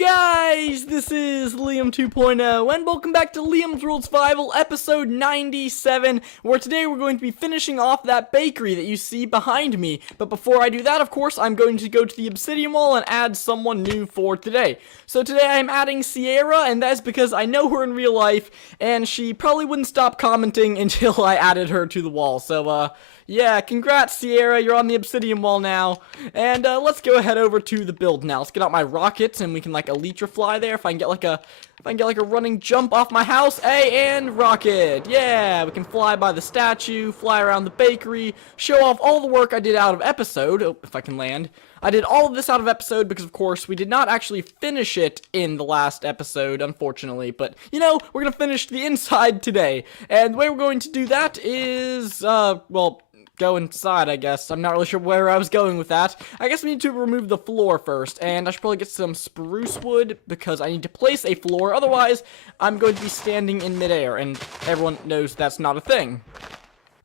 guys, this is Liam 2.0 and welcome back to Liam's World Survival episode 97, where today we're going to be finishing off that bakery that you see behind me. But before I do that, of course, I'm going to go to the Obsidian Wall and add someone new for today. So today I'm adding Sierra, and that's because I know her in real life and she probably wouldn't stop commenting until I added her to the wall. So yeah, congrats Sierra, you're on the Obsidian Wall now. And let's go ahead over to the build now. Let's get out my rockets and we can like elytra fly there. If I can get like a running jump off my house. Hey, and rocket. Yeah, we can fly by the statue, fly around the bakery, show off all the work I did out of episode. Oh, if I can land. I did all of this out of episode because, of course, we did not actually finish it in the last episode, unfortunately. But, you know, we're going to finish the inside today. And the way we're going to do that is, well, go inside, I guess. I'm not really sure where I was going with that. I guess we need to remove the floor first, and I should probably get some spruce wood because I need to place a floor. Otherwise, I'm going to be standing in midair, and everyone knows that's not a thing.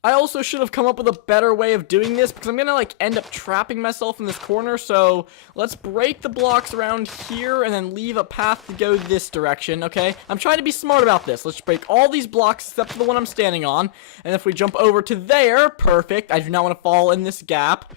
I also should have come up with a better way of doing this because I'm gonna like end up trapping myself in this corner. So let's break the blocks around here and then leave a path to go this direction. Okay, I'm trying to be smart about this. Let's break all these blocks except for the one I'm standing on, and if we jump over to there, perfect. I do not want to fall in this gap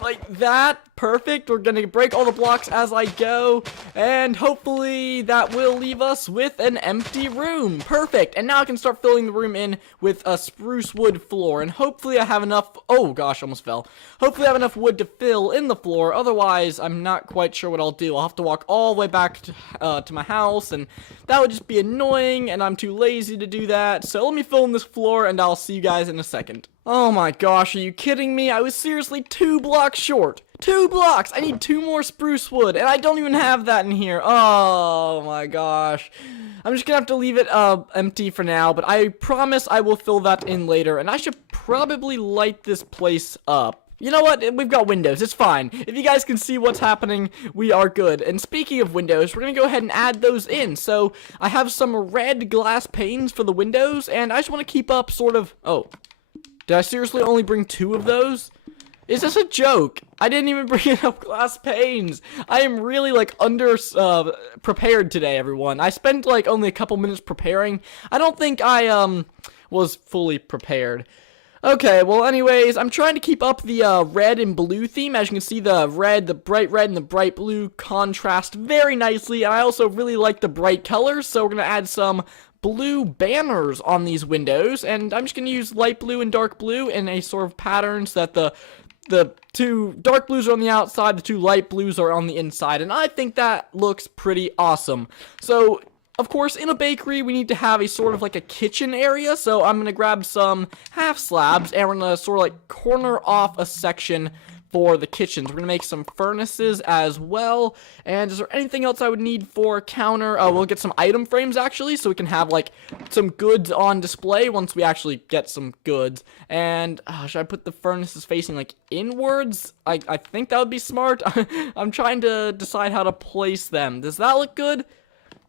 like that. Perfect. We're gonna break all the blocks as I go, and hopefully that will leave us with an empty room. Perfect. And now I can start filling the room in with a spruce wood floor, and hopefully I have enough. Oh gosh, almost fell. Hopefully I have enough wood to fill in the floor. Otherwise, I'm not quite sure what I'll do. I'll have to walk all the way back to my house, and that would just be annoying, and I'm too lazy to do that. So let me fill in this floor, and I'll see you guys in a second. Oh my gosh, are you kidding me? I was seriously 2 blocks short. 2 blocks! I need 2 more spruce wood, and I don't even have that in here. Oh my gosh. I'm just gonna have to leave it empty for now, but I promise I will fill that in later, and I should probably light this place up. You know what? We've got windows. It's fine. If you guys can see what's happening, we are good. And speaking of windows, we're going to go ahead and add those in. So I have some red glass panes for the windows, and I just want to keep up sort of... Oh, did I seriously only bring 2 of those? Is this a joke? I didn't even bring enough glass panes. I am really, like, prepared today, everyone. I spent, like, only a couple minutes preparing. I don't think I, was fully prepared. Okay, well, anyways, I'm trying to keep up the, red and blue theme. As you can see, the bright red and the bright blue contrast very nicely. And I also really like the bright colors, so we're gonna add some blue banners on these windows. And I'm just gonna use light blue and dark blue in a sort of pattern so that the 2 dark blues are on the outside, the 2 light blues are on the inside, and I think that looks pretty awesome. So, of course, in a bakery, we need to have a sort of like a kitchen area, so I'm going to grab some half slabs, and we're going to sort of like corner off a section for the kitchens. We're going to make some furnaces as well. And is there anything else I would need for a counter? We'll get some item frames actually, so we can have like some goods on display once we actually get some goods. And should I put the furnaces facing like inwards? I think that would be smart. I'm trying to decide how to place them. Does that look good?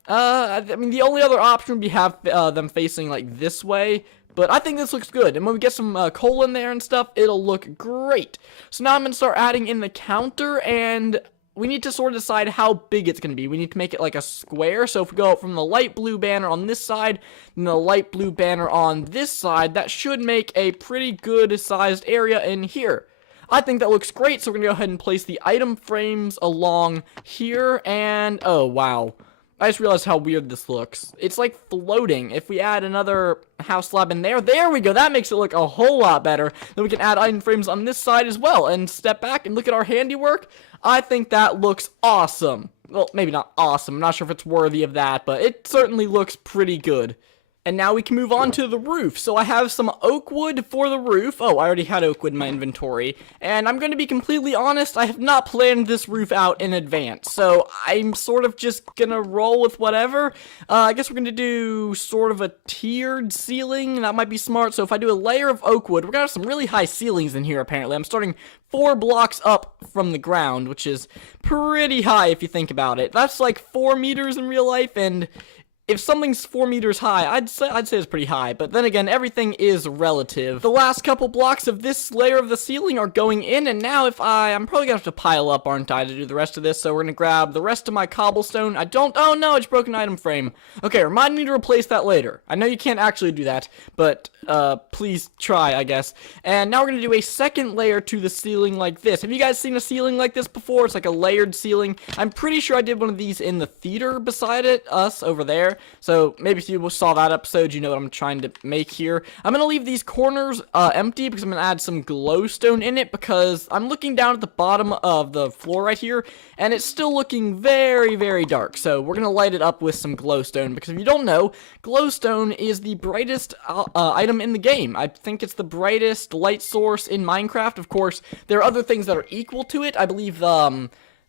I mean, the only other option would be have them facing like this way. But I think this looks good, and when we get some coal in there and stuff, it'll look great. So now I'm going to start adding in the counter, and we need to sort of decide how big it's going to be. We need to make it like a square, so if we go from the light blue banner on this side, and the light blue banner on this side, that should make a pretty good sized area in here. I think that looks great, so we're going to go ahead and place the item frames along here, and oh wow. I just realized how weird this looks. It's like floating. If we add another house slab in there, there we go. That makes it look a whole lot better. Then we can add item frames on this side as well and step back and look at our handiwork. I think that looks awesome. Well, maybe not awesome. I'm not sure if it's worthy of that, but it certainly looks pretty good. And now we can move on to the roof. So I have some oak wood for the roof. Oh, I already had oak wood in my inventory. And I'm going to be completely honest, I have not planned this roof out in advance. So I'm sort of just going to roll with whatever. I guess we're going to do sort of a tiered ceiling. That might be smart. So if I do a layer of oak wood, we're going to have some really high ceilings in here apparently. I'm starting 4 blocks up from the ground, which is pretty high if you think about it. That's like 4 meters in real life, and if something's 4 meters high, I'd say it's pretty high, but then again, everything is relative. The last couple blocks of this layer of the ceiling are going in, and now I'm probably gonna have to pile up, aren't I, to do the rest of this, so we're gonna grab the rest of my cobblestone. Oh no, it's broken item frame. Okay, remind me to replace that later. I know you can't actually do that, but, please try, I guess. And now we're gonna do a second layer to the ceiling like this. Have you guys seen a ceiling like this before? It's like a layered ceiling. I'm pretty sure I did one of these in the theater beside us over there. So maybe if you saw that episode, you know what I'm trying to make here. I'm going to leave these corners empty because I'm going to add some glowstone in it because I'm looking down at the bottom of the floor right here and it's still looking very, very dark. So we're going to light it up with some glowstone because if you don't know, glowstone is the brightest item in the game. I think it's the brightest light source in Minecraft. Of course, there are other things that are equal to it. I believe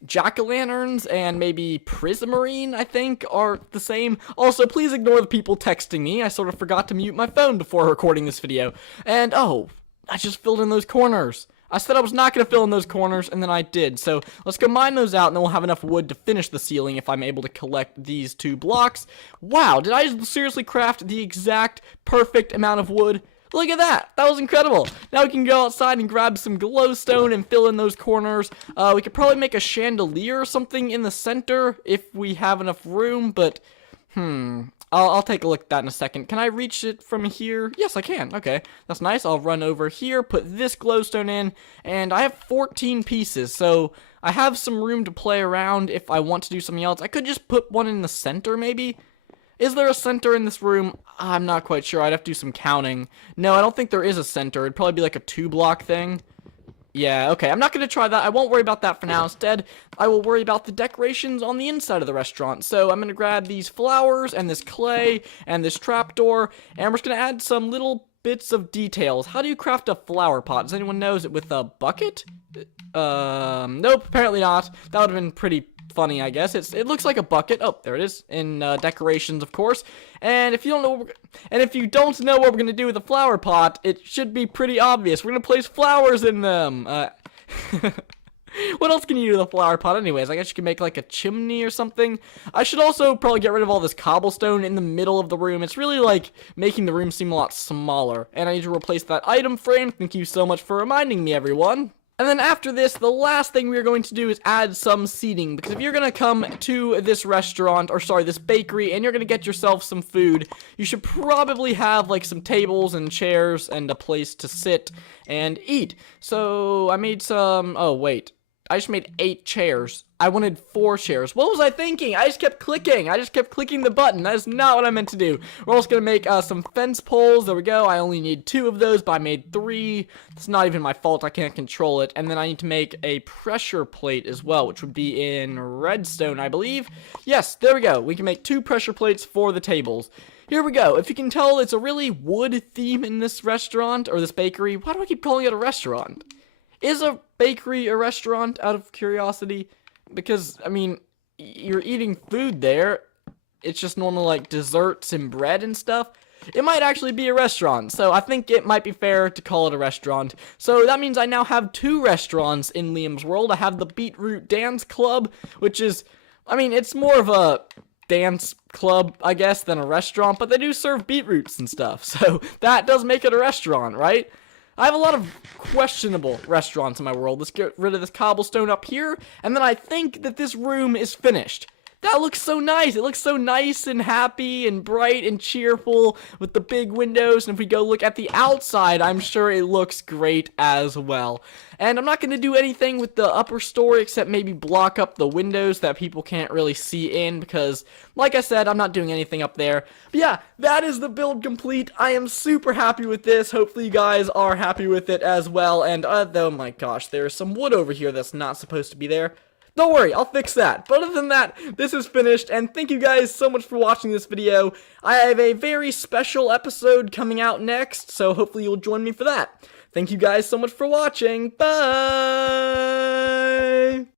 jack-o'-lanterns and maybe prismarine, I think, are the same. Also, please ignore the people texting me. I sort of forgot to mute my phone before recording this video. And, oh, I just filled in those corners. I said I was not going to fill in those corners, and then I did. So, let's go mine those out, and then we'll have enough wood to finish the ceiling if I'm able to collect these 2 blocks. Wow, did I seriously craft the exact perfect amount of wood? Look at that! That was incredible! Now we can go outside and grab some glowstone and fill in those corners. We could probably make a chandelier or something in the center if we have enough room, but, I'll take a look at that in a second. Can I reach it from here? Yes, I can. Okay, that's nice. I'll run over here, put this glowstone in, and I have 14 pieces, so I have some room to play around if I want to do something else. I could just put one in the center, maybe? Is there a center in this room? I'm not quite sure. I'd have to do some counting. No, I don't think there is a center. It'd probably be like a 2-block thing. Yeah, okay. I'm not going to try that. I won't worry about that for now. Instead, I will worry about the decorations on the inside of the restaurant. So I'm going to grab these flowers and this clay and this trapdoor, and we're just going to add some little bits of details. How do you craft a flower pot? Does anyone know? Is it with a bucket? Nope, apparently not. That would have been pretty funny, I guess. It looks like a bucket. Oh, there it is in decorations, of course. And if you don't know, what we're gonna do with a flower pot, it should be pretty obvious. We're gonna place flowers in them. What else can you do with a flower pot anyways? I guess you can make like a chimney or something. I should also probably get rid of all this cobblestone in the middle of the room. It's really like making the room seem a lot smaller. And I need to replace that item frame. Thank you so much for reminding me, everyone. And then after this, the last thing we're going to do is add some seating, because if you're going to come to this restaurant, or sorry, this bakery, and you're going to get yourself some food, you should probably have, like, some tables and chairs and a place to sit and eat. So, I made some, oh, wait. I just made 8 chairs. I wanted 4 chairs. What was I thinking? I just kept clicking. The button. That is not what I meant to do. We're also going to make some fence poles. There we go. I only need 2 of those, but I made 3. It's not even my fault. I can't control it. And then I need to make a pressure plate as well, which would be in redstone, I believe. Yes, there we go. We can make 2 pressure plates for the tables. Here we go. If you can tell, it's a really wood theme in this restaurant, or this bakery. Why do I keep calling it a restaurant? Is a bakery a restaurant, out of curiosity? Because, I mean, you're eating food there. It's just normal, like, desserts and bread and stuff. It might actually be a restaurant, so I think it might be fair to call it a restaurant. So that means I now have 2 restaurants in Liam's World. I have the Beetroot Dance Club, which is, I mean, it's more of a dance club, I guess, than a restaurant, but they do serve beetroots and stuff, so that does make it a restaurant, right? I have a lot of questionable restaurants in my world. Let's get rid of this cobblestone up here, and then I think that this room is finished. That looks so nice. It looks so nice and happy and bright and cheerful with the big windows. And if we go look at the outside, I'm sure it looks great as well. And I'm not going to do anything with the upper story except maybe block up the windows that people can't really see in because, like I said, I'm not doing anything up there. But yeah, that is the build complete. I am super happy with this. Hopefully you guys are happy with it as well. And oh my gosh, there's some wood over here that's not supposed to be there. Don't worry, I'll fix that. But other than that, this is finished, and thank you guys so much for watching this video. I have a very special episode coming out next, so hopefully you'll join me for that. Thank you guys so much for watching. Bye!